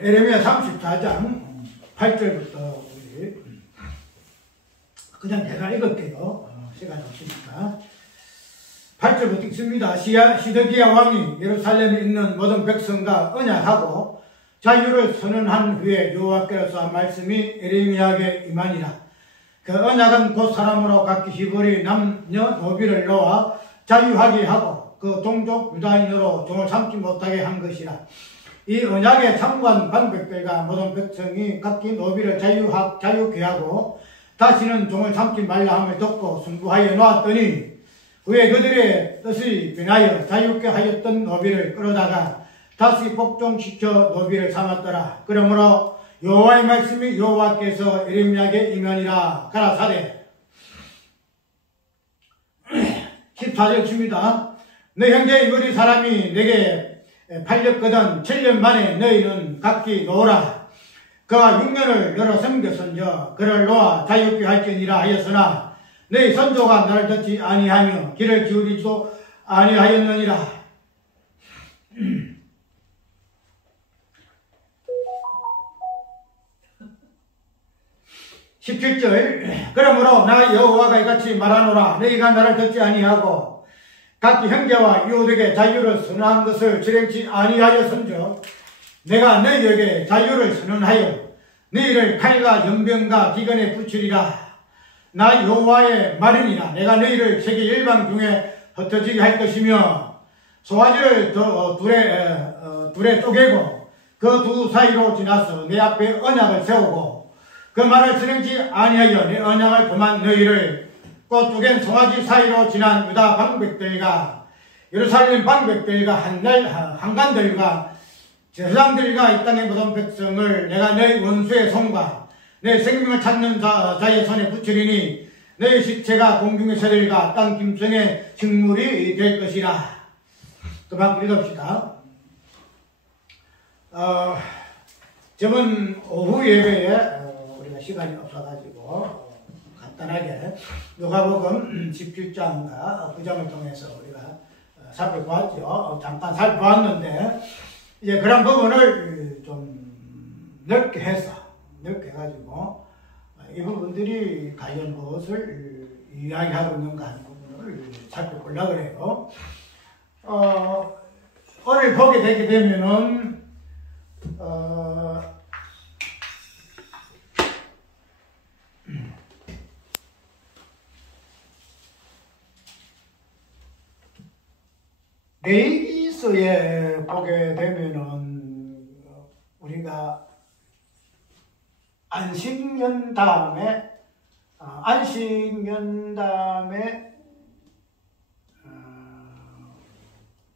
에레미야 34장 8절부터 우리 그냥 제가 읽을게요. 시간이 없으니까. 8절부터 읽습니다. 시드기야 왕이 예루살렘에 있는 모든 백성과 언약하고 자유를 선언한 후에 여호와께로서 한 말씀이 에레미야에게 임하니라. 그 언약은 곧 사람으로 각기 히브리 남녀 노비를 놓아 자유하게 하고 그 동족 유다인으로 종을 삼지 못하게 한 것이라. 이 언약에 참고한 방백들과 모든 백성이 각기 노비를 자유케 하고 다시는 종을 삼지 말라 함을 듣고 순부하여 놓았더니 후에 그들의 뜻이 변하여 자유케 하였던 노비를 끌어다가 다시 복종시켜 노비를 삼았더라. 그러므로 여호와의 말씀이 여호와께서 에레미야에게 임하니라. 가라사대 14절 칩니다. 너 형제 이브리 사람이 내게 팔렸거든 7년 만에 너희는 각기 놓으라. 그가 6년을 너로 섬겼은저 그를 놓아 자유케 할지니라 하였으나 너희 선조가 나를 듣지 아니하며 귀를 기울이지도 아니하였느니라. 17절 그러므로 나 여호와가 이같이 말하노라. 너희가 나를 듣지 아니하고 각기 형제와 이웃에게 자유를 선언한 것을 실행치 아니하였은즉 내가 너희에게 자유를 선언하여 너희를 칼과 연병과 기근에 붙이리라. 나 여호와의 말이니라. 내가 너희를 세계 일방 중에 흩어지게 할 것이며 송아지를 둘에 쪼개고 그 두 사이로 지나서 내 앞에 언약을 세우고 그 말을 실행치 아니하여 내 언약을 범한 너희를 꽃 쪼갠 송아지 사이로 지난 유다 방백들과 예루살렘 방백들과 한간들과 제사장들과 이 땅의 모든 백성을 내가 너희 원수의 손과 내 생명을 찾는 자의 손에 붙이리니 너희 시체가 공중의 새들과 땅 짐승의 식물이 될 것이라. 그만 읽읍시다. 저번 오후 예배에 우리가 시간이 없어가지고 간단하게 누가복음 17장과 9장을 통해서 우리가 살펴보았죠. 잠깐 살펴보았는데 이제 그런 부분을 좀 넓게 해가지고 이 부분들이 과연 무엇을 이야기하고 있는가 하는 부분을 살펴보려고 그래요. 오늘 보게 되게 되면은 레위기서에 보게 되면은 우리가 안식년 다음에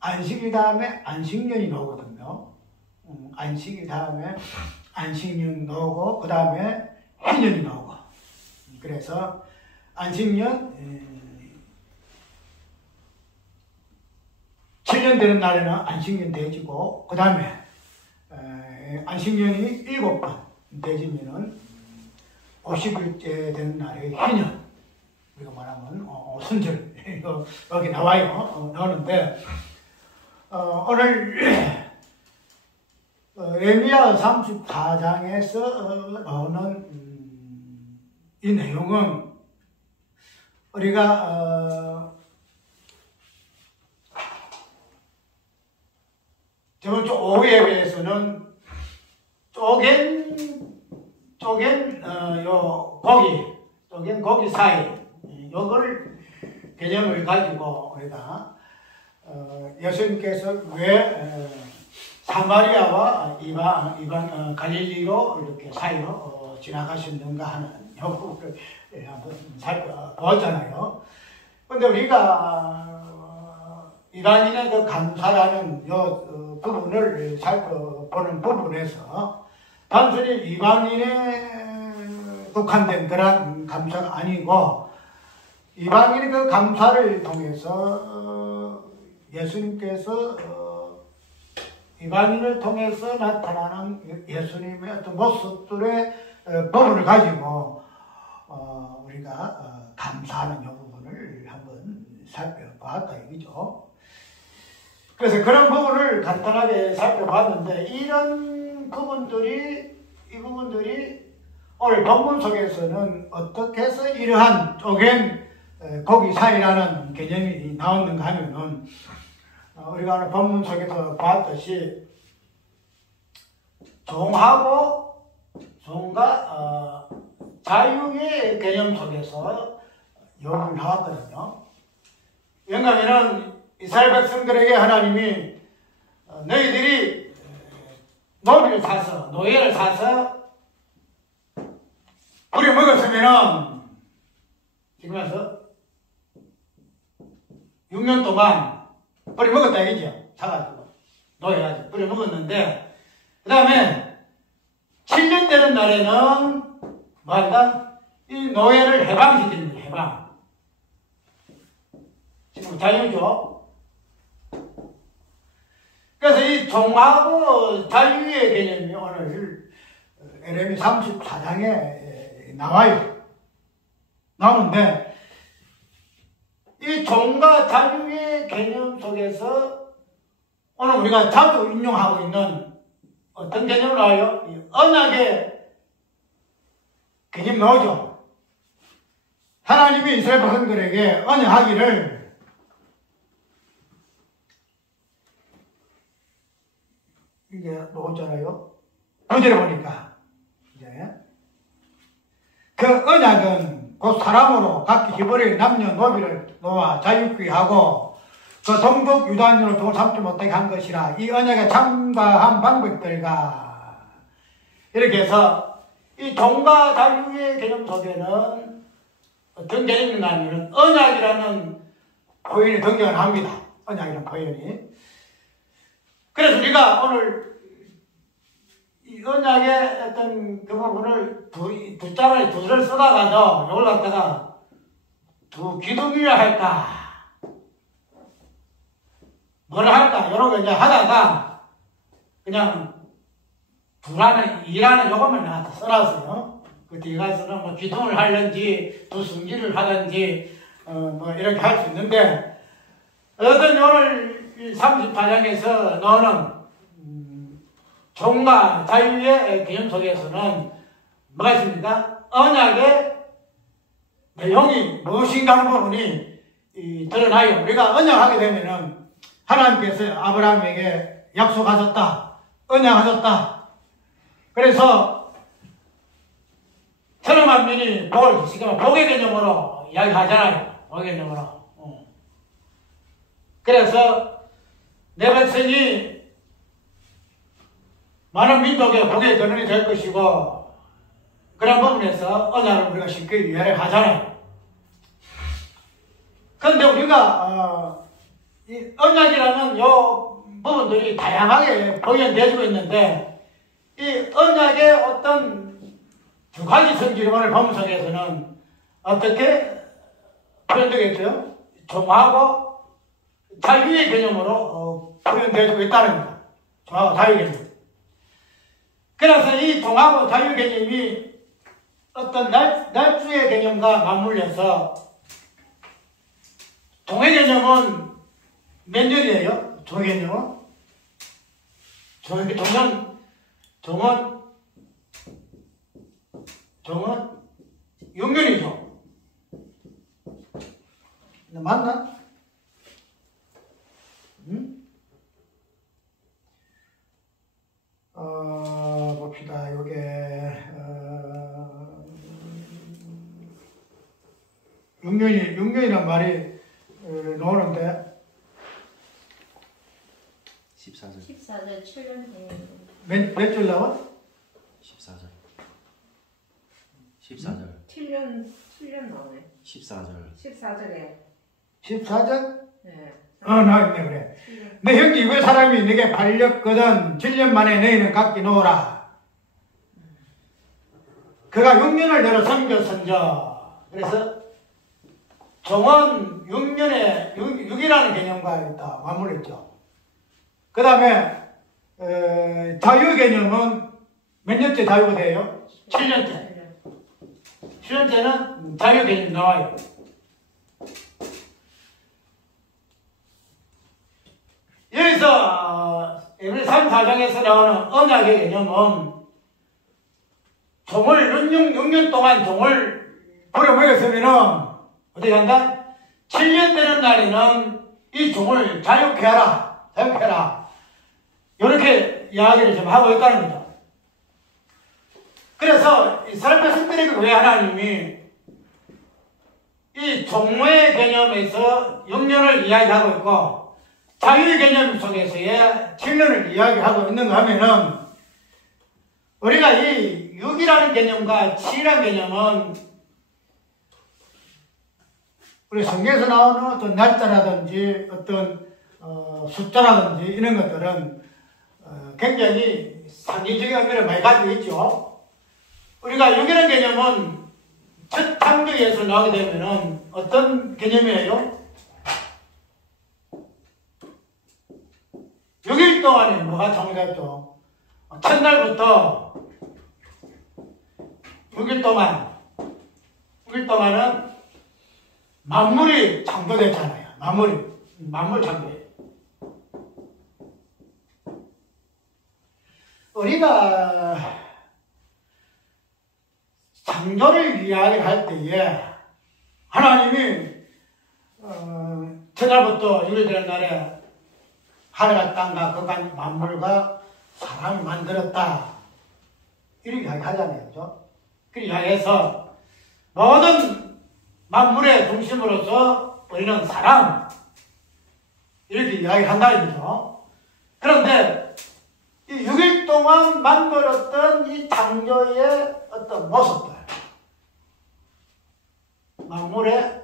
안식이 다음에 안식년이 나오거든요. 안식이 다음에 안식년 나오고 그 다음에 해년이 나오고. 그래서 안식년 7년 되는 날에는 안식년 되지고 그 다음에 안식년이 7번 되지면은 50일째 되는 날에 해년, 우리가 말하면 순절 여기 나와요. 나오는데 오늘 에레미야 34장에서 나오는 이 내용은 우리가 저번 주 오후 예배에서는 쪼갠 고기 사이 요걸 개념을 가지고 우리가 예수님께서 왜 사마리아와 갈릴리로 이렇게 사이로 지나가셨는가 하는 부분을 한번 살펴보잖아요. 근데 우리가 이방인의 그 감사라는 부분을 살펴보는 부분에서 단순히 이방인에 국한된 그런 감사가 아니고 이방인의 그 감사를 통해서 예수님께서 이방인을 통해서 나타나는 예수님의 어떤 모습들의 부분을 가지고 우리가 감사하는 이 부분을 한번 살펴봤다 이거죠. 그래서 그런 부분을 간단하게 살펴봤는데 이런 이 부분들이 오늘 본문 속에서는 어떻게 해서 이러한 쪼갠 고기 사이라는 개념이 나오는가 하면은, 우리가 오늘 본문 속에서 봤듯이 종과 자유의 개념 속에서 요구를 나왔거든요. 왜냐하면 이스라엘 백성들에게 하나님이 너희들이 노예를 사서 우리 먹었으면은 지금 와서 6년 동안 뿌리 먹었다 이죠. 사가지고 노예가지고 뿌리 먹었는데, 그 다음에 7년 되는 날에는 뭐한다? 이 노예를 해방시키는 거예요. 해방. 지금 자유죠. 그래서 이 종하고 자유의 개념이 오늘 에레미 34장에 나오는데, 이 종과 자유의 개념 속에서 오늘 우리가 자주 인용하고 있는 어떤 개념이 나와요? 이 언약의 개념이 나오죠. 하나님이 이스라엘 백성들에게 언약하기를 이게 뭐잖아요. 9절에 보니까 이제 그 언약은 곧 사람으로 각기 기버린 남녀노비를 놓아 자유케 하고 그 동족 유다인으로 돈을 삼지 못하게 한 것이라. 이 언약에 참가한 방법들과 이렇게 해서 이 종과 자유의 개념 속에는 어떤 개념인가 하면 언약이라는 표현이 등장을 합니다. 언약이라는 표현이. 그래서 우리가 오늘 이 언약의 어떤 그 부분을 두 자를 써다가도 이걸 갖다가 두 기둥이라 할까, 뭐라 할까, 이런 거 이제 하다가 그냥 두라는, 이라는 요것만 나한테 써놨어요. 그 뒤에 가서는 뭐 기둥을 하든지 두 승기를 하든지 뭐 이렇게 할 수 있는데, 어떤 오늘 34장에서 너는 종과 자유의 개념 속에서는 뭐가 있습니까? 언약의 내용이 무엇인가 하는 부분이 드러나요. 우리가 언약하게 되면은 하나님께서 아브라함에게 약속하셨다, 언약하셨다. 그래서 천하 만민이 복을 주시고 복의 개념으로 이야기하잖아요. 복의 개념으로. 그래서 내 백성이 많은 민족의 복의 근원이 될 것이고, 그런 부분에서 언약을 우리가 쉽게 이해를 하잖아요. 그런데 우리가 이 언약이라는 요 부분들이 다양하게 표현되어지고 있는데, 이 언약의 어떤 두 가지 성질이 오늘 본문 속에서는 어떻게 표현되겠어요? 종하고 자유의 개념으로 표현되어지고 있다는 거예요. 종하고 자유 개념. 그래서 이 종하고 자유 개념이 어떤 날수의 개념과 맞물려서, 종의 개념은 몇 년이에요? 종의 개념은? 종은 6년이죠. 맞나? 응? 봅시다. 요게 6년이란 말이 나오는데 14절 7년 몇 줄 나와? 14절 7년 나오네. 14절에 14절? 네. 나있네, 그래. 내 형제 그 사람이 내게 발렸거든. 7년 만에 너희는 각기 놓으라. 그가 6년을 내려 섬겨. 그래서 종은 6년에 6이라는 개념과 있다 맞물렸죠. 그 다음에 자유 개념은 몇 년째 자유가 돼요? 7년째. 7년째는 자유 개념이 나와요. 여기서 에베레 3, 4장에서 나오는 언약의 개념은 종을 6년 동안 종을 부려먹였으면은 어떻게 한다? 7년 되는 날에는 이 종을 자유케 하라. 자유케 하라. 이렇게 이야기를 좀 하고 있다는 거죠. 그래서 이스라엘 백성들에게 왜 하나님이 이 종의 개념에서 6년을 이야기하고 있고 자유의 개념 속에서의 7년을 이야기하고 있는가 하면은 우리가 이 6이라는 개념과 7이라는 개념은 우리 성경에서 나오는 어떤 날짜라든지 어떤 숫자라든지 이런 것들은 굉장히 상징적인 의미를 많이 가지고 있죠. 우리가 6이라는 개념은 첫 창조에서 나오게 되면은 어떤 개념이에요? 6일 동안에 뭐가 창조됐죠? 첫날부터 6일 동안은 만물이 창조됐잖아요. 만물 창조. 우리가 창조를 이야기할 때에 하나님이 첫날부터 6일 되는 날에 하늘과 땅과 그간 만물과 사람을 만들었다. 이렇게 이야기하잖아요. 그죠? 그 이야기해서 모든 만물의 중심으로서 우리는 사람 이렇게 이야기한다는 거죠. 그런데 이 6일 동안 만들었던 이 창조의 어떤 모습들 만물의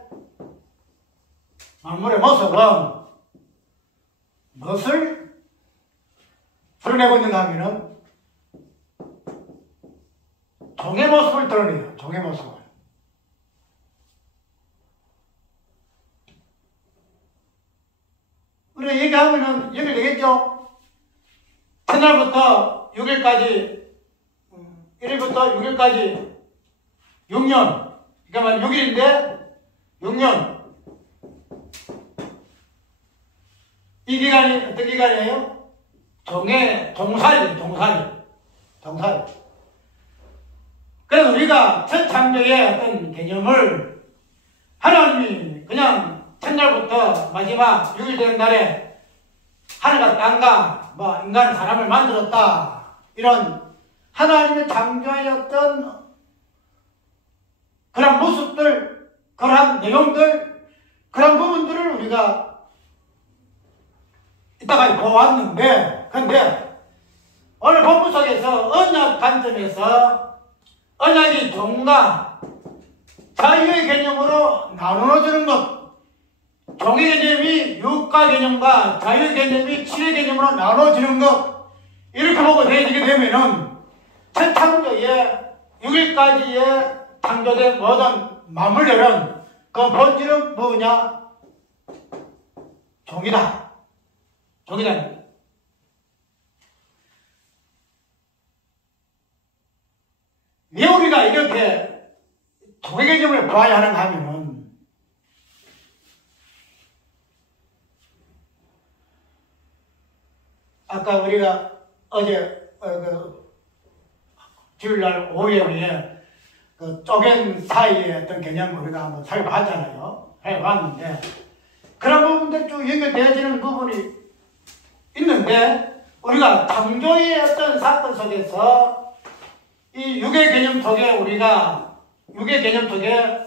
모습은 무엇을 드러내고 있는가 하면은 종의 모습을 드러내요. 종의 모습을. 우리가 얘기하면은 연결되겠죠? 첫날부터 6일까지 1일부터 6일까지 6년 그러니까 6일인데 6년 이 기간이 어떤 기간이에요? 종살이. 그래서 우리가 첫 창조의 어떤 개념을 하나님이 그냥 첫날부터 마지막 6일 되는 날에 하늘과 땅과 인간 사람을 만들었다. 이런 하나님의 창조의 어떤 그런 모습들, 그런 내용들, 그런 부분들을 우리가 이따가 보았는데, 근데 오늘 본문 속에서 언약 관점에서 언약이 종과 자유의 개념으로 나누어지는 것, 종의 개념이 6가 개념과 자유의 개념이 7의 개념으로 나눠지는 것, 이렇게 보고 되어지게 되면은 첫 창조에 6일까지의 창조된 모든 만물들은 그 본질은 뭐냐? 종이다. 왜 우리가 이렇게 종의 개념을 보아야 하는가 하면은 아까 우리가 어제 주일날 오후에 그 쪼갠 사이의 어떤 개념을 우리가 한번 살펴봤잖아요. 살펴봤는데 그런 부분들 쭉 연결되어지는 부분이 있는데 우리가 창조의 어떤 사건 속에서 이 육의 개념 속에 우리가 육의 개념 속에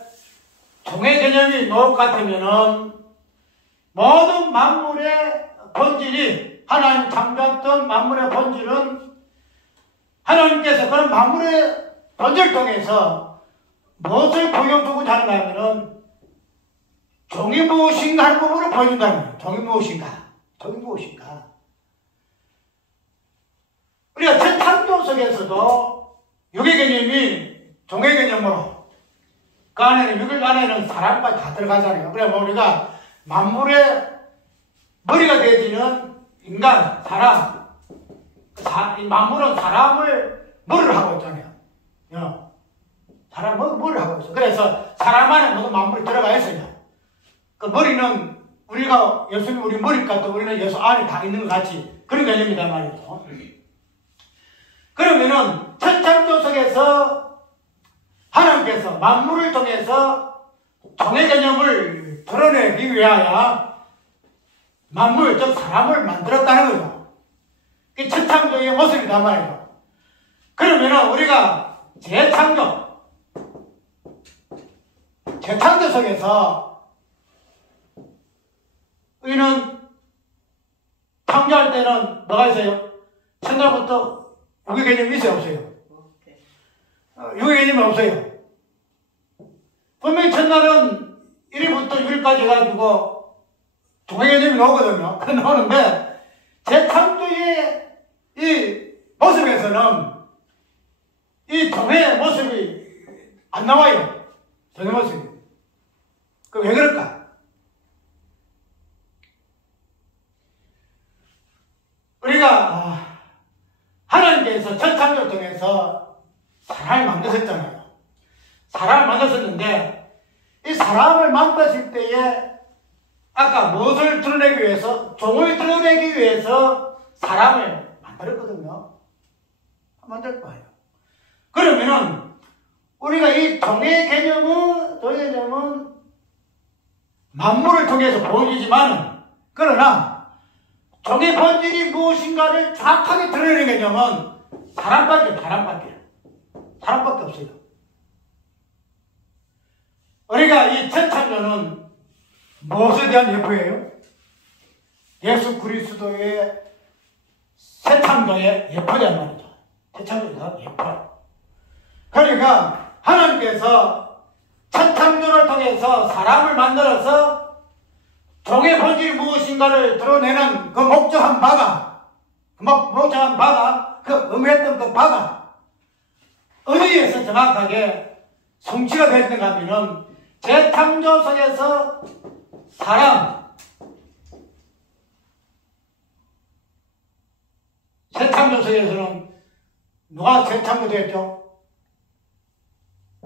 종의 개념이 노릇 같으면은 모든 만물의 본질이 하나님 창조했던 만물의 본질은 하나님께서 그런 만물의 본질 통해서 무엇을 보여주고자 하는가 하면은 종이 무엇인가 하는 부분을 보여준다는 거예요. 종이 무엇인가. 우리가 첫 창조 속에서도 육의 개념이 종의 개념으로 그 안에는 육일 안에는 사람과 다 들어가잖아요. 그래 우리가 만물의 머리가 되어지는 인간, 사람, 만물은 사람을 머리를 하고 있잖아요. 사람 머리를 하고 있어. 그래서 사람 안에 모든 만물이 들어가 있어요. 그 머리는 우리가 예수님 우리 머리 같고 우리는 예수 안에 다 있는 것 같이 그런 개념이다 말이죠. 그러면은 첫 창조 속에서 하나님께서 만물을 통해서 종의 개념을 드러내기 위하여 만물, 즉 사람을 만들었다는 거죠. 그게 첫 창조의 모습이다 말이죠. 그러면은 우리가 재창조 속에서 우리는 창조할 때는 뭐가 있어요? 첫날부터 유기 개념이 있어요, 없어요? 유기 개념이 없어요. 분명히 첫날은 1일부터 6일까지 해가지고 종의 개념이 나오거든요. 그 나오는데 재창조의 이 모습에서는 이 종의 모습이 안 나와요. 종의 모습이. 그 왜 그럴까? 우리가 하나님께서 첫 창조 통해서 사람을 만드셨잖아요. 사람을 만드셨는데 이 사람을 만드실 때에 아까 무엇을 드러내기 위해서? 종을 드러내기 위해서 사람을 만들었거든요. 만들 거예요. 그러면은 우리가 이 종의 개념은 만물을 통해서 보여지지만 그러나 종의 본질이 무엇인가를 정확하게 드러내는 개념은 사람밖에 없어요. 우리가 이 첫 창조는 무엇에 대한 예표예요? 예수 그리스도의 새 창조의 예표란 말이죠. 새 창조에 대한 예표. 그러니까 하나님께서 첫 창조를 통해서 사람을 만들어서 종의 본질이 무엇인가를 드러내는 그 목적한 바가 그 의미했던 그 바가 어디에서 정확하게 성취가 되었는가 하면은 재창조 속에서 재창조 속에서는 누가 재창조되었죠?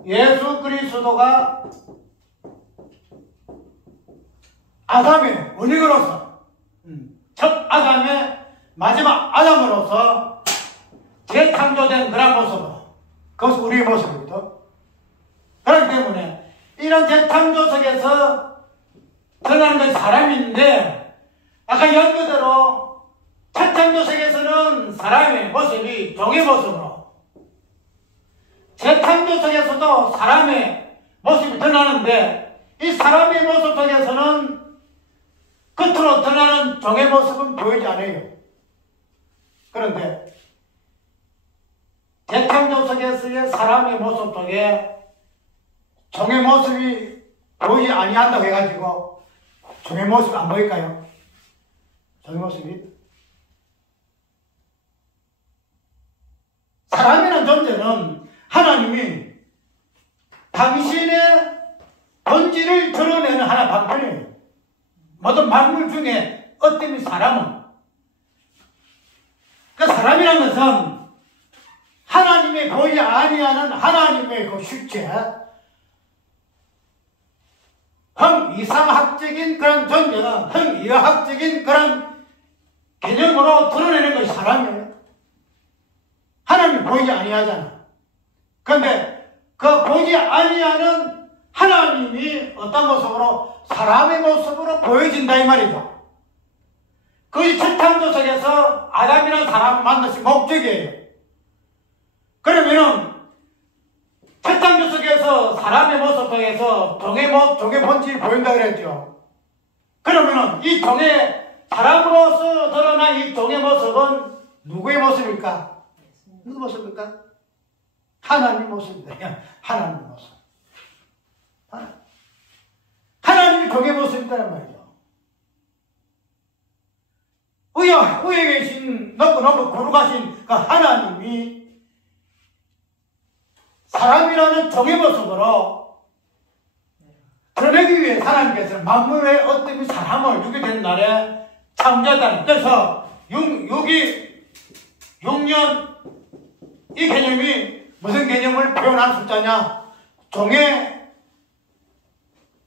예수 그리스도가 아담의 원흉으로서 첫 아담의 마지막 아담으로서 재창조된 그런 모습으로 그것은 우리의 모습입니다. 그렇기 때문에 이런 재창조 속에서 드러나는 것이 사람인데 아까 연구대로 첫 창조 속에서는 사람의 모습이 종의 모습으로 재창조 속에서도 사람의 모습이 드러나는데 이 사람의 모습 속에서는 겉으로 드러나는 종의 모습은 보이지 않아요. 그런데 재창조 속에서의 사람의 모습 속에 종의 모습이 보이지 아니한다고 해가지고 종의 모습이 안 보일까요? 종의 모습이 사람이라는 존재는 하나님이 당신의 본질을 드러내는 하나 방편이에요. 모든 만물 중에 어떤 사람은 그 사람이라는 것은 하나님의 보이지 아니하는 하나님의 그 실체 이상학적인 그런 존재가 이하학적인 그런 개념으로 드러내는 것이 사람이에요. 하나님이 보이지 아니하잖아. 그런데 그 보이지 아니하는 하나님이 어떤 모습으로 사람의 모습으로 보여진다 이 말이죠. 그것이 첫 창조 속에서 아담이라는 사람을 만나신 목적이에요. 그러면은 첫 창조 속에서 사람의 모습 속에서 종의 본질이 보인다 그랬죠. 그러면은 이 사람으로서 드러난 이 종의 모습은 누구의 모습일까? 누구 모습일까? 하나님의 모습이다. 하나님의 모습. 하나님이 종의 모습이다란 말이죠. 위에 계신 높고 거룩하신 그 하나님이 사람이라는 종의 모습으로 드러내기 위해 하나님께서는 만물의 어떤 사람을 유기된 날에 창조했다는. 그래서 6년 이 개념이 무슨 개념을 표현한 숫자냐? 종의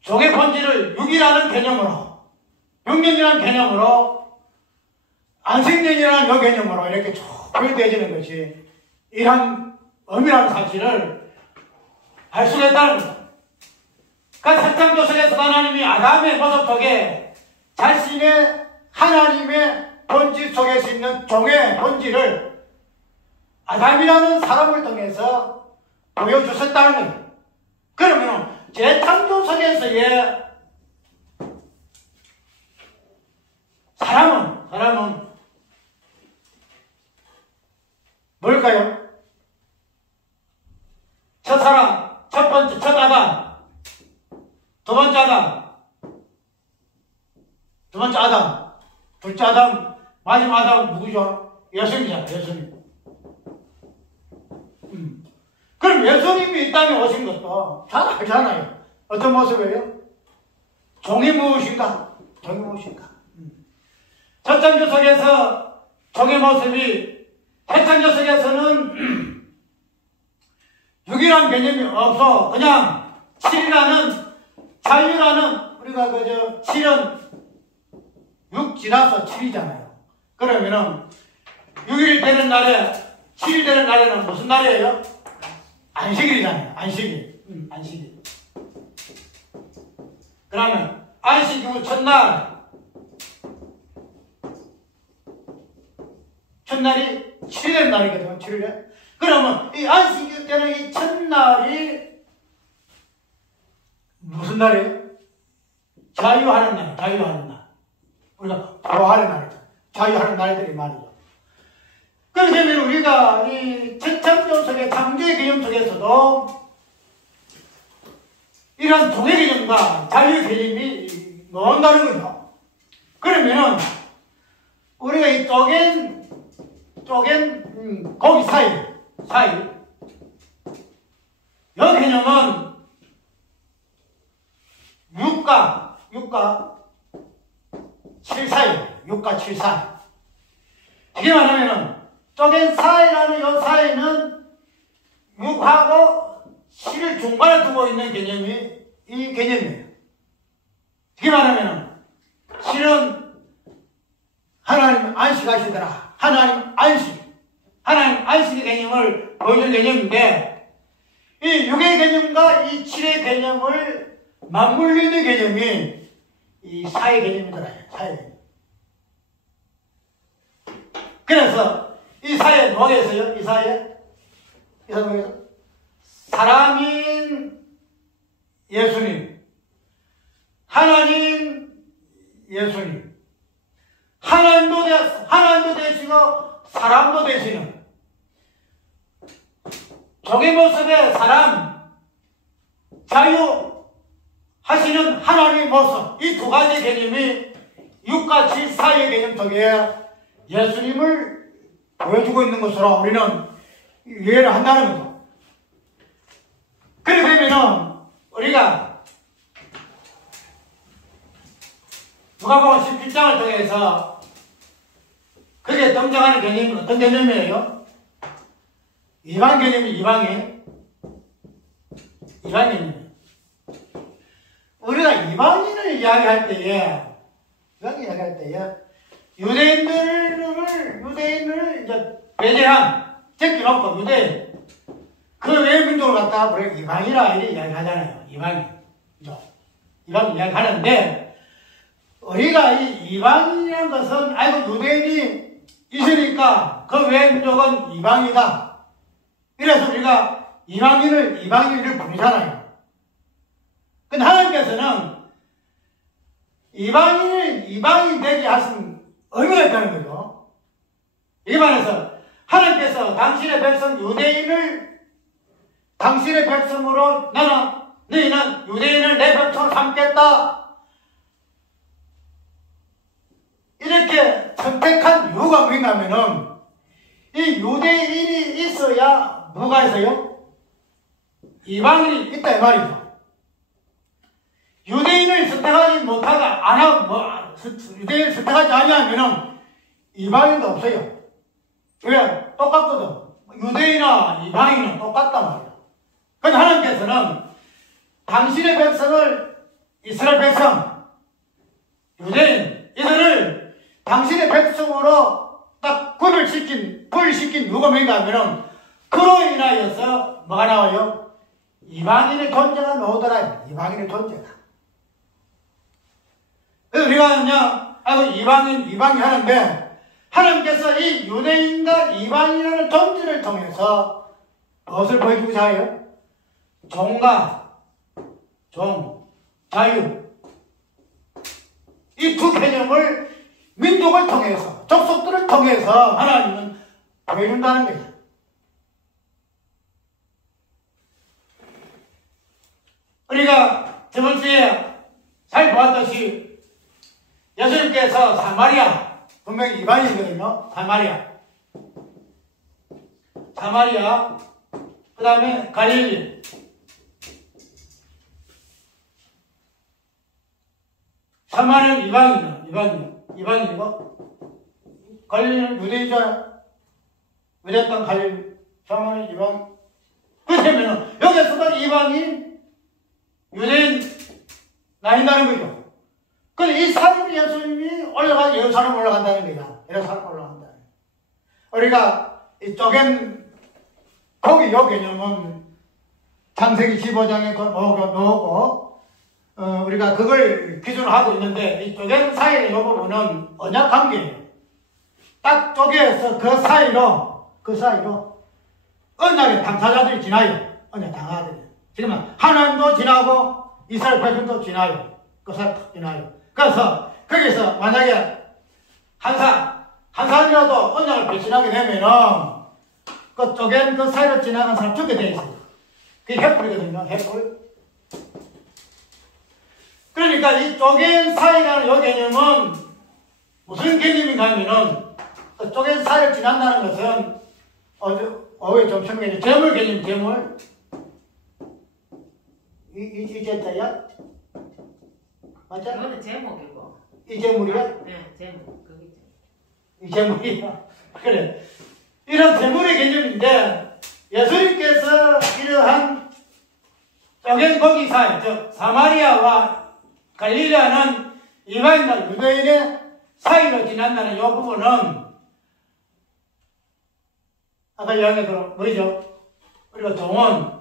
본질을 6이라는 개념으로 6년이라는 개념으로 안식년이라는 요 개념으로 이렇게 쭉 표현되어지는 것이 이러한 의미라는 사실을 알 수가 있다는 거죠. 그 설정조석에서 하나님이 아담의 모습 속에 자신의 하나님의 본질 속에 있는 종의 본질을 아담이라는 사람을 통해서 보여주셨다는 거예요. 그러면 재창조석에서의 사람은 뭘까요? 첫 사람, 첫 아담, 두 번째 아담, 둘째 아담, 마지막 아담 누구죠? 예수님이잖아요. 예수님. 그럼 예수님이 이 땅에 오신 것도 잘 알잖아요. 어떤 모습이에요? 종이 무엇인가? 첫 창조석에서 종의 모습이 새 창조석에서는 6이라는 개념이 없어. 그냥 7이라는 자유라는 우리가 그저 7은 6 지나서 7이잖아요. 그러면은 6일 되는 날에 7일 되는 날에는 무슨 날이에요? 안식일이잖아요. 안식일. 안식일. 그러면 안식 이후 첫날이 7일 되는 날이거든요. 7일에. 그러면 이 안식 이후 때는 이 첫날이 무슨 날이에요? 자유하는 날. 우리가 보호하는 날이죠. 자유하는 날들이 말이죠. 그러면 우리가 이 재창조석의 창조의 개념 속에서도 이런 종의 개념과 자유의 개념이 너무 다른 거죠. 그러면은 우리가 이 쪼갠 고기 사이 이 개념은 육과 7 사이예요. 6과 7 사이. 이게 말하면은 쪼갠 사이라는 이 사이는 6하고 7을 중간에 두고 있는 개념이 이 개념이에요. 이게 말하면은 7은 하나님 안식하시더라. 하나님 안식의 개념을 보여준 개념인데 이 6의 개념과 이 7의 개념을 맞물리는 개념이 이 사의 개념이더라. 사의 개념. 그래서 이 사회 뭐겠어요? 이 사회 뭐겠어요? 사람인 예수님, 하나님 예수님, 하나님도 되시고 사람도 되시는 종의 모습의 사람, 자유하시는 하나님의 모습, 이 두 가지 개념이 6과 7 사이의 개념 속에 예수님을 보여주고 있는 것으로 우리는 이해를 한다는 거죠. 그렇게 되면은 우리가 누가복음 17장을 통해서 그게 등장하는 개념이 어떤 개념이에요? 이방 개념이 이방이에요. 우리가 이방인을 이야기할 때에 유대인을 이제 배제한, 제껴놓고 유대인, 그 외 민족을 갖다가 우리가 이방이라 이렇게 이야기하잖아요. 이방인. 그죠? 이방인 이야기하는데, 우리가 이 이방인이라는 것은, 유대인이 있으니까 그 외 민족은 이방이다. 이래서 우리가 이방인을 부르잖아요. 근데 하나님께서는 이방인 되게 하신 의미가 있다는 거죠. 이 말에서 하나님께서 당신의 백성 유대인을 당신의 백성으로 너희는 유대인을 내 백성으로 삼겠다. 이렇게 선택한 이유가 뭔가 하면은 이 유대인이 있어야 뭐가 있어요? 이방인이 있다 이 말이죠. 유대인을 선택하지 유대인을 선택하지 아니하면은 이방인도 없어요. 왜? 똑같거든. 유대인이나 이방인은 똑같단 말이야. 그런데 하나님께서는 당신의 백성을, 이스라엘 백성, 유대인, 이들을 당신의 백성으로 딱 분리시킨 이유가 뭔가 하면은 그로 인하여서 뭐가 나와요? 이방인의 존재가 나오더라. 이방인의 존재가. 그래서 우리가 그냥 이방인 하는데 하나님께서 이 유대인과 이방인이라는 존재를 통해서 무엇을 보여주고자 해요? 자유 이 두 개념을 민족을 통해서 족속들을 통해서 하나님은 보여준다는 거예요. 우리가 저번 주에 잘 보았듯이 예수님께서 사마리아, 분명히 이방인이거든요. 사마리아, 그 다음에 갈릴리, 사마리아는 이방인이고 갈릴리는 유대인이잖아요. 유대 땅 갈릴리, 사마리아는 이방인. 그렇다면 여기서도 이방인, 유대인 나뉜다는 거죠. 근데 이 사람이 예수님이 예루살렘 올라간다는 거야. 예루살렘 올라간다. 우리가 이 쪼갠 거기 요 개념은 창세기 15장에 나오고 우리가 그걸 기준으로 하고 있는데 이 쪼갠 사이의 이 부분은 언약 관계예요. 딱 쪼개서 그 사이로 언약의 당사자들이 지나요. 언약 당사자들이. 지금은 하나님도 지나고 이스라엘 백성도 지나요. 그 사이 탁 지나요. 그래서 거기서 만약에 한 사람이라도 언약을 배신하게 되면은 그 쪼갠 그 사이로 지나간 사람 죽게 돼 있어요. 그게 횃불이거든요. 횃불. 그러니까 이 쪼갠 사이라는 이 개념은 무슨 개념인가 하면은 그 쪼갠 사이를 지난다는 것은 어제 좀 설명해 재물 개념, 재물. 이 제자야? 맞아? 이거는 제목이고. 이 재물이야? 네, 제목. 그게 이 재물이야. 그래. 이런 재물의 개념인데 예수님께서 이러한 쪼갠 고기 사이, 즉 사마리아와 갈릴리아는 이방인과 유대인의 사이로 지난다는 이 부분은 아까 이야기했던 뭐죠? 우리가 종은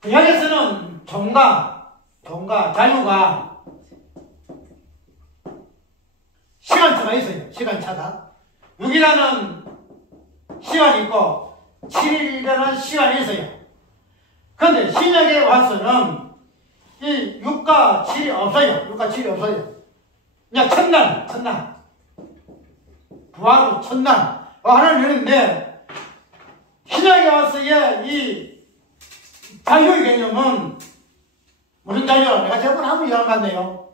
구약에서는 종과 자유가 시간차가 있어요. 시간차가 6이라는 시간이 있고 7일이라는 시간이 있어요. 그런데 신약에 와서는 이 6과 7이 없어요. 6과 7이 없어요. 그냥 첫날 부하고 첫날 하나는 이러는데 신약에 와서의 이 자유의 개념은 무슨 자유야? 내가 저번에 한번 이야기 같네요.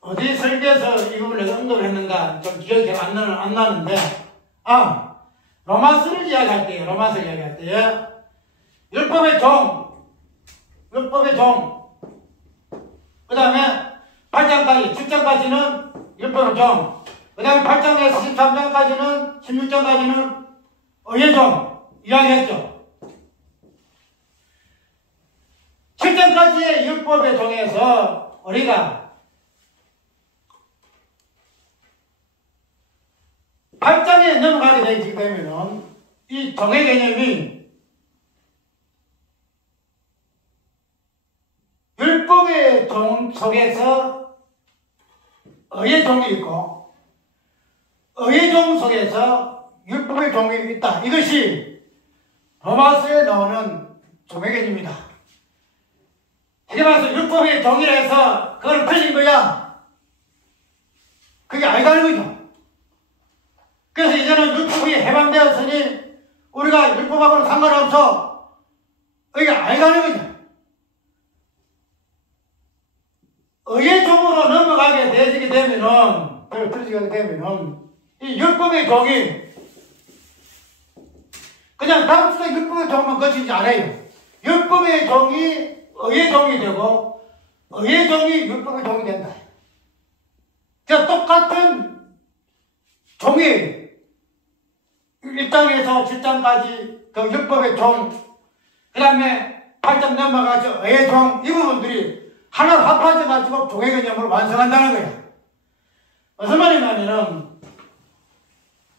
어디 설교에서 이 부분을 내가 언급을 했는가 좀 기억이 안 나는데 로마서를 이야기할 때에 율법의 종 그 다음에 8장까지 7장까지는 율법의 종 그 다음에 8장에서 13장까지는 16장까지는 의의 종 이야기했죠. 7장까지의 율법의 종에서 우리가 8장에 넘어가게 되기 때문에 이 종의 개념이 율법의 종 속에서 의의 종이 있고 의의 종 속에서 율법의 종이 있다. 이것이 로마서에 나오는 종의 개념이다. 이게 말해서 율법의 종이라 해서 그걸 틀린 거야. 그게 아니다는 거죠. 그래서 이제는 율법이 해방되었으니 우리가 율법하고는 상관없어. 이게 아니다는 거죠. 의의 종으로 넘어가게 되게 되면은, 틀어지게 되면은, 이 율법의 종이 그냥 단순히 율법의 종만 거치지 않아요. 율법의 종이 의의 종이 되고, 의의 종이 율법의 종이 된다. 그러니까 똑같은 종이 1장에서 7장까지 그 율법의 종, 그 다음에 8장 넘어가서 의의 종, 이 부분들이 하나로 합하져가지고 종의 개념을 완성한다는 거야. 무슨 말이냐면은,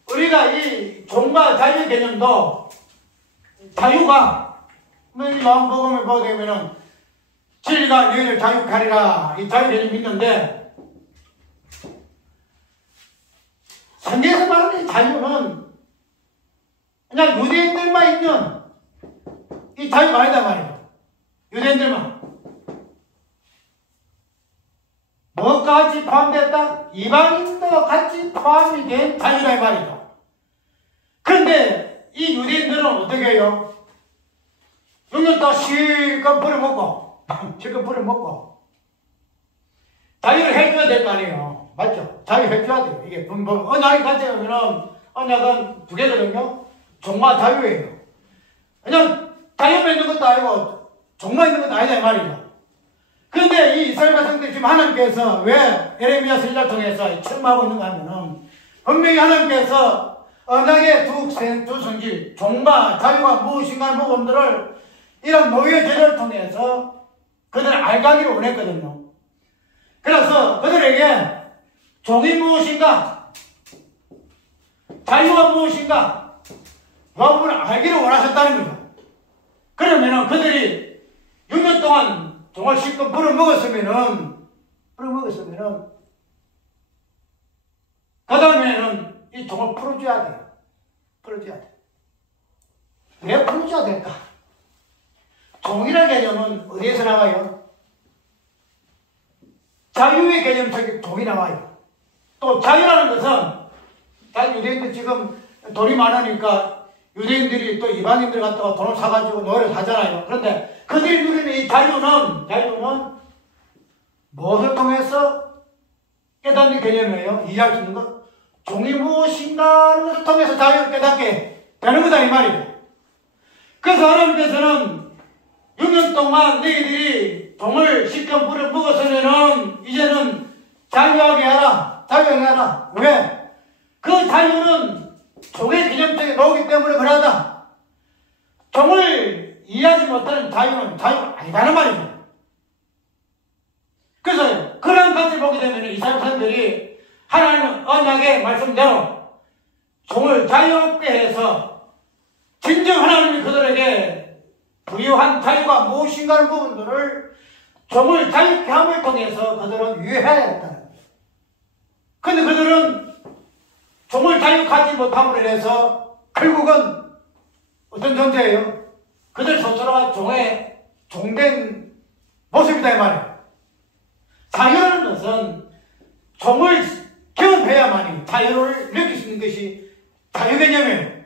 우리가 이 종과 자유 개념도, 자유가, 요한복음을 보게 되면은, 진리가 너희를 자유케 하리라, 이 자유 개념이 있는데, 성경에서 말하는 이 자유는 그냥 유대인들만 있는 이 자유가 아니다 말이야. 유대인들만. 뭐가 같이 포함됐다? 이방인도 같이 포함이 된 자유라 이 말이다. 그런데 이 유대인들은 어떻게 해요? 6년 동안 실컷 버려먹고 실컷 버려먹고 자유를 해줘야 될 거 아니에요. 맞죠? 자유 해줘야 돼요. 이게 언약이 같이 하면은 언약은 두 개거든요. 종과 자유예요. 그냥 자유만 있는 것도 아니고 종만 있는 것도 아니다 이 말이죠. 그런데 이 이스라엘 백성들 지금 하나님께서 왜 에레미야 선지자를 통해서 책망하고 있는가 하면은 분명히 하나님께서 언약의 두 성질, 종과 자유가 무엇인가 하는 부분들을 이런 노예 제도를 통해서 그들을 알가기를 원했거든요. 그래서 그들에게 종이 무엇인가, 자유가 무엇인가, 그 부분을 알기를 원하셨다는 거죠. 그러면은 그들이 6년 동안 종을 실컷 불어먹었으면은, 그 다음에는 이 종을 풀어줘야 돼요. 풀어줘야 돼. 왜 풀어줘야 될까? 종이라는 개념은 어디에서 나와요? 자유의 개념 속에 종이 나와요. 또 자유라는 것은, 유대인들 지금 돈이 많으니까 유대인들이 또 이방인들 갖다가 돈을 사가지고 노예를 하잖아요. 그런데 그들이 누리는 이 자유는 무엇을 통해서 깨닫는 개념이에요? 이해할 수 있는 것? 종이 무엇인가 하는 것을 통해서 자유를 깨닫게 되는 거다 이 말이에요. 그래서 하나님께서는 6년 동안 너희들이 종을 실컷 먹었으면은 이제는 자유하게 하라. 왜? 그 자유는 종의 개념 속에 나오기 때문에 그러하다. 종을 이해하지 못하는 자유는 자유가 아니다는 말이죠. 그래서 그런 것을 보게 되면 이스라엘 사람들이 하나님 언약의 말씀대로 종을 자유롭게 해서 진정 하나님이 그들에게 부여한 자유가 무엇인가 하는 부분들을 종을 자유케 함을 통해서 그들은 유해해야 했다는 거예요. 근데 그들은 종을 자유하지 못함으로 인해서 결국은 어떤 존재예요? 그들 스스로가 종된 모습이다 이 말이에요. 자유라는 것은 종을 경험해야만이 자유를 느낄 수 있는 것이 자유 개념이에요.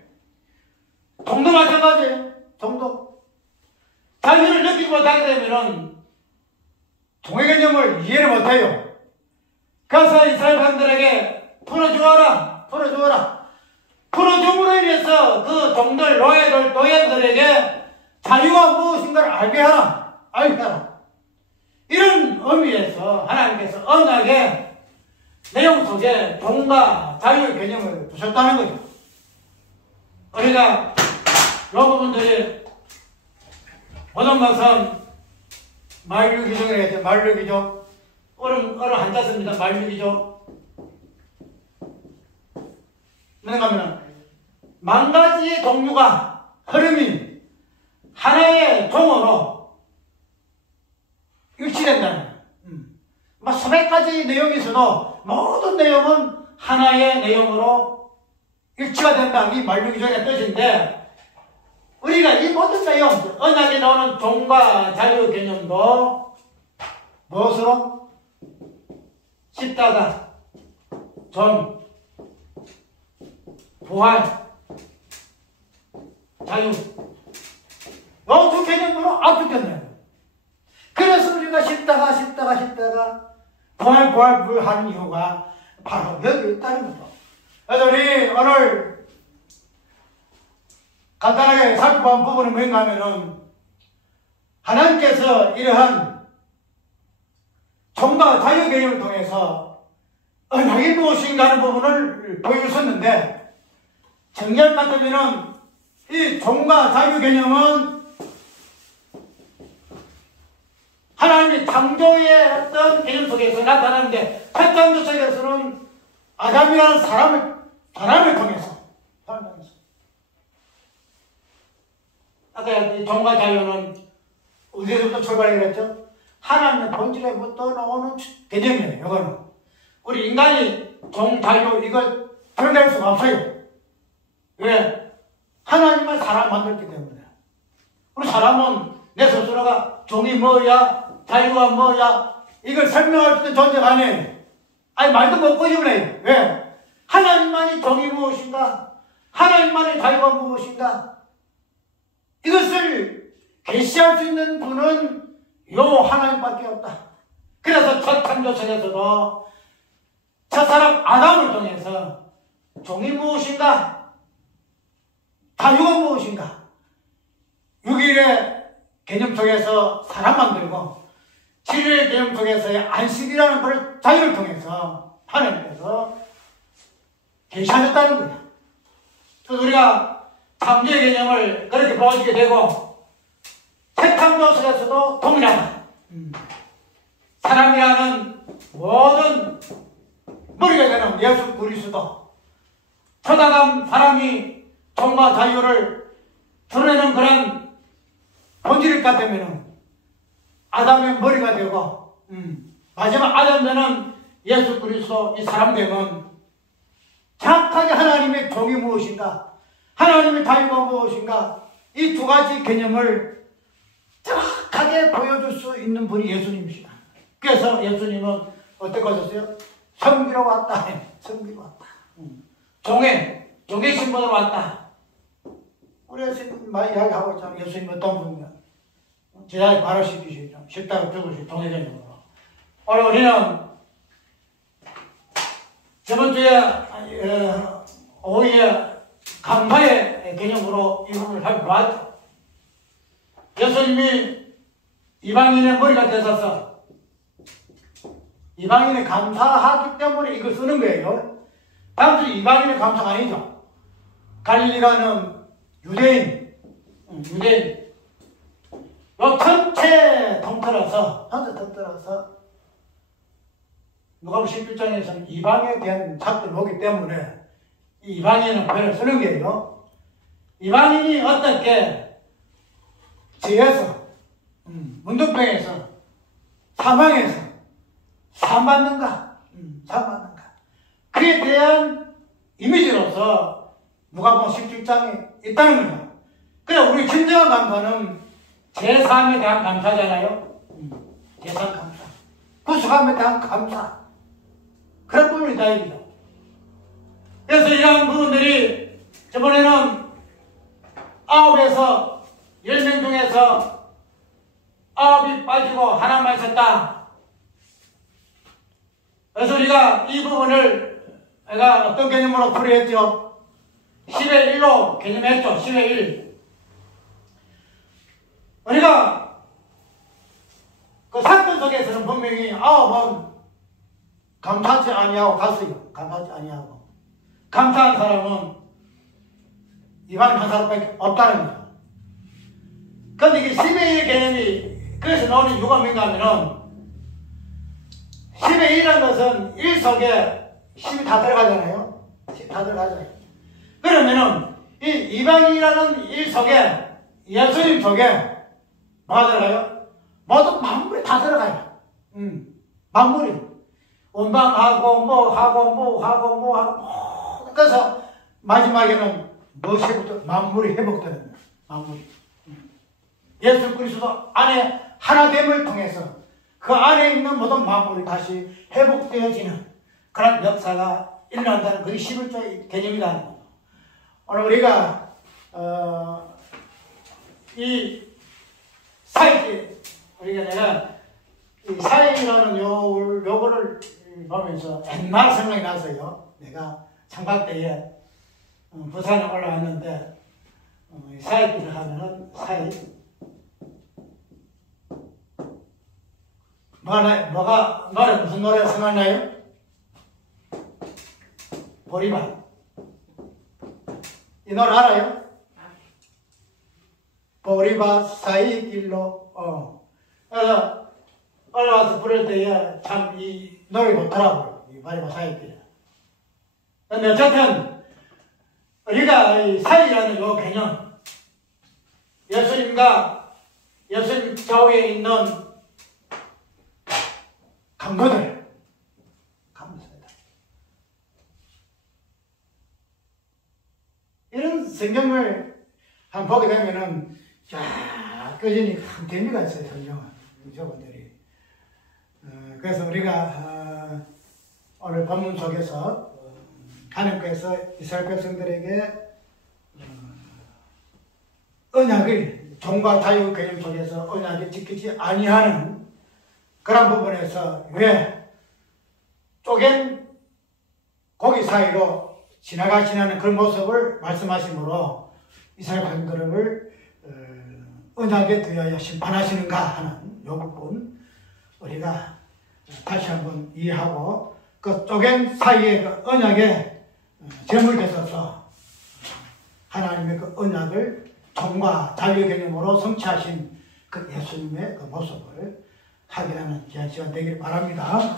종도 마찬가지예요. 종도. 자유를 느끼지 못하게 되면은 종의 개념을 이해를 못해요. 그래서 이스라엘 사람들에게 풀어줌으로 인해서 그 종들, 노예들에게 자유가 무엇인가를 알게 하라. 이런 의미에서 하나님께서 언약의 내용 속에 종과 자유의 개념을 두셨다는 거죠. 우리가 이 부분들이 모든 것은 만류기종이라고 했죠. 만류기종. 얼음 한자 씁니다. 만류기종. 뭔가 하면 만 가지의 종류가 흐름이 하나의 종으로 일치된다는 거예요. 수백 가지 내용이 있어도 모든 내용은 하나의 내용으로 일치가 된다. 이 만류기종의 뜻인데 우리가 이 모든 내용, 언약에 나오는 종과 자유 개념도 무엇으로? 십자가, 종, 부활, 자유. 이 두 개념으로 압축된다는 거예요. 그래서 우리가 십자가, 부활 하는 이유가 바로 여기 있다는 거죠. 그래서 우리 오늘 간단하게 살펴본 부분은 뭔가 하면은 하나님께서 이러한 종과 자유 개념을 통해서 언약이 무엇인가 하는 부분을 보여주셨는데 정리할 것 같으면은 이 종과 자유 개념은 하나님이 창조의 어떤 개념 속에서 나타나는데 첫 창조 속에서는 아담이라는 사람을 통해서 아까 이 종과 자유는 어디서부터 출발해 그랬죠? 하나님의 본질에부터 나오는 개념이에요. 이거는 우리 인간이 종, 자유 이걸 드러낼 수가 없어요. 왜? 하나님만 사람 만들기 때문에. 우리 사람은 내 스스로가 종이 뭐야, 자유가 뭐야, 이걸 설명할 수 있는 존재가 아니에요. 아니, 말도 못 꺼집어내요. 왜? 하나님만이 종이 무엇인가? 하나님만의 자유가 무엇인가? 이것을 계시할 수 있는 분은 요 하나님밖에 없다. 그래서 첫 창조석에서도 첫 사람 아담을 통해서 종이 무엇인가? 자유가 무엇인가? 6일의 개념 속에서 사람 만들고 7일의 개념 속에서의 안식이라는 걸 자유를 통해서 하나님께서 계시하셨다는 거야. 그래서 우리가 창조의 개념을 그렇게 보여주게 되고 새 창조 속에서도 동일하다. 사람이라는 모든 머리가 되는 예수 그리스도 초다감 사람이 종과 자유를 드러내는 그런 본질일 것 같으면 아담의 머리가 되고 마지막 아담 되는 예수 그리스도 이 사람 되면 정확하게 하나님의 종이 무엇인가 하나님의 자유가 무엇인가 이 두 가지 개념을 정확하게 보여줄 수 있는 분이 예수님이시다. 그래서 예수님은 어떻게 하셨어요? 섬기러 왔다. 섬기러 왔다. 종의 신분으로 왔다. 우리 예수님 많이 이야기하고 있잖아요. 예수님 어떤 분이냐. 제자리 발효시키시죠. 쉽다고 죽으시고 종의전으로. 오늘 우리는 저번 주에 오후에 감사의 개념으로 이 부분을 살펴봤죠. 예수님이 이방인의 머리가 되셔서 이방인이 감사하기 때문에 이걸 쓰는 거예요. 단지 이방인의 감사가 아니죠. 갈릴리라는 유대인 요 전체 통틀어서 누가복음 11장에서는 이방에 대한 작들을 오기 때문에 이 이방인은 표현을 쓰는 게요. 이방인이 어떻게 죄에서 문둥병에서 사망에서 사함받는가 그에 대한 이미지로서 누가복음 17장에 있다는 거죠. 그래 우리 진정한 감사는 제3에 대한 감사잖아요. 제3 감사 구속함에 대한 감사 그런 부분이 다이죠. 그래서 이러한 부분들이 저번에는 9에서 10명 중에서 9이 빠지고 하나만 있었다. 그래서 우리가 이 부분을 내가 어떤 개념으로 풀이했죠? 10의 1로 개념했죠. 10의 1. 우리가 그 사건 속에서는 분명히 9은 감사하지 아니하고 갔어요. 감사하지 아니하고. 감사한 사람은 이방인 한 사람밖에 없다는 거죠. 그런데 이게 10의 1 개념이 그래서 나오는 이유가 뭔가 하면은 10의 1이라는 것은 1 속에 10이 다 들어가잖아요. 10이 다 들어가잖아요. 그러면은 이 이방인이라는 1 속에 예수님 속에 뭐가 들어가요? 모든 만물이 다 들어가요. 만물이 원방하고 뭐하고 그래서 마지막에는 무엇이부터 만물이 회복되는 거예요. 만물이. 예수 그리스도 안에 하나됨을 통해서 그 안에 있는 모든 만물이 다시 회복되어지는 그런 역사가 일어난다는 그게 11조의 개념이라는 거예요. 오늘 우리가 이 사익 우리가 내가 이 사익이라는 요거를 보면서 옛날 생각이 나서요. 내가 창박 때에 부산에 올라왔는데 사익기를 하면은 사익 노래 무슨 노래가 생각나요? 보리밭. 이 노래 알아요? 보리밭 사이 길로. 그래서 올라와서 부를 때에 참 이 노래 좋더라고요. 이 마지막 사역들이. 근데 어쨌든 우리가 이 사이라는 요 개념, 예수님과 예수님 좌우에 있는 강도들 감사합니다. 이런 성경을 한번 보게 되면은 쫙 끄지니 큰 재미가 있어요. 성경은 저분들이. 그래서 우리가 오늘 본문 속에서 하나님께서 이스라엘 백성들에게 언약을 종과 자유 개념 속에서 언약을 지키지 아니하는 그런 부분에서 왜 쪼갠 고기 사이로 지나가시는 그 모습을 말씀하시므로 이스라엘 백성들을 언약에 대하여 심판하시는가 하는 요 부분 우리가 다시 한번 이해하고 그 쪼갠 사이의 그 언약에 점을 댔어서 하나님의 그 언약을 종과 자유 개념으로 성취하신 그 예수님의 그 모습을 확인하는 귀한 시간 되길 바랍니다.